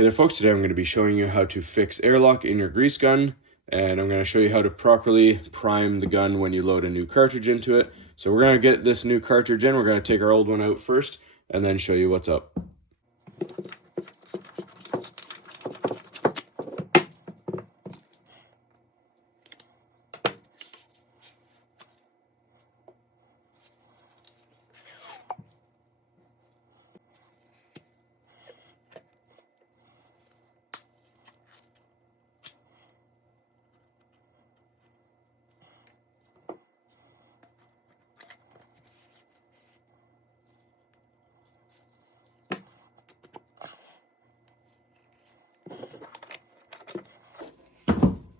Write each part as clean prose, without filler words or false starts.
Hey there folks, today I'm going to be showing you how to fix airlock in your grease gun, and I'm going to show you how to properly prime the gun when you load a new cartridge into it. So we're going to get this new cartridge in, we're going to take our old one out first, and then show you what's up.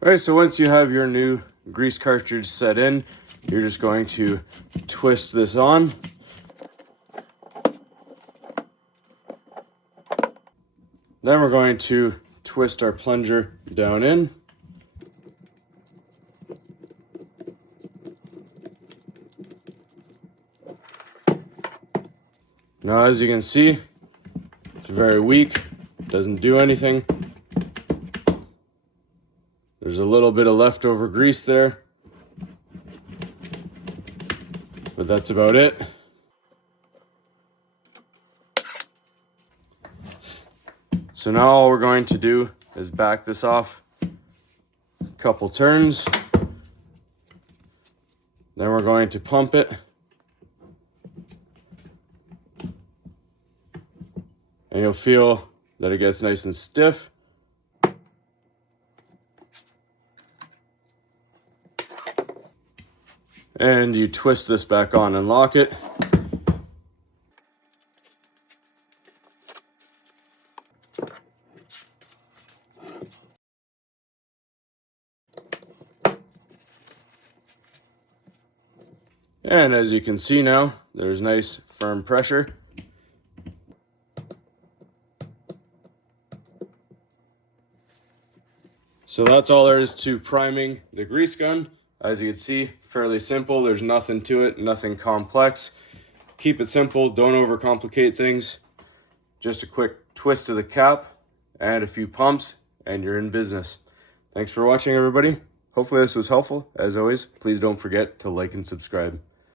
Alright, so once you have your new grease cartridge set in, you're just going to twist this on. Then we're going to twist our plunger down in. Now as you can see, it's very weak, doesn't do anything. There's a little bit of leftover grease there, but that's about it. So now all we're going to do is back this off a couple turns. Then we're going to pump it. And you'll feel that it gets nice and stiff. And you twist this back on and lock it. And as you can see now, there's nice firm pressure. So that's all there is to priming the grease gun. As you can see, fairly simple. There's nothing to it, nothing complex. Keep it simple, don't overcomplicate things. Just a quick twist of the cap and a few pumps and you're in business. Thanks for watching, everybody. Hopefully this was helpful. As always, please don't forget to like and subscribe.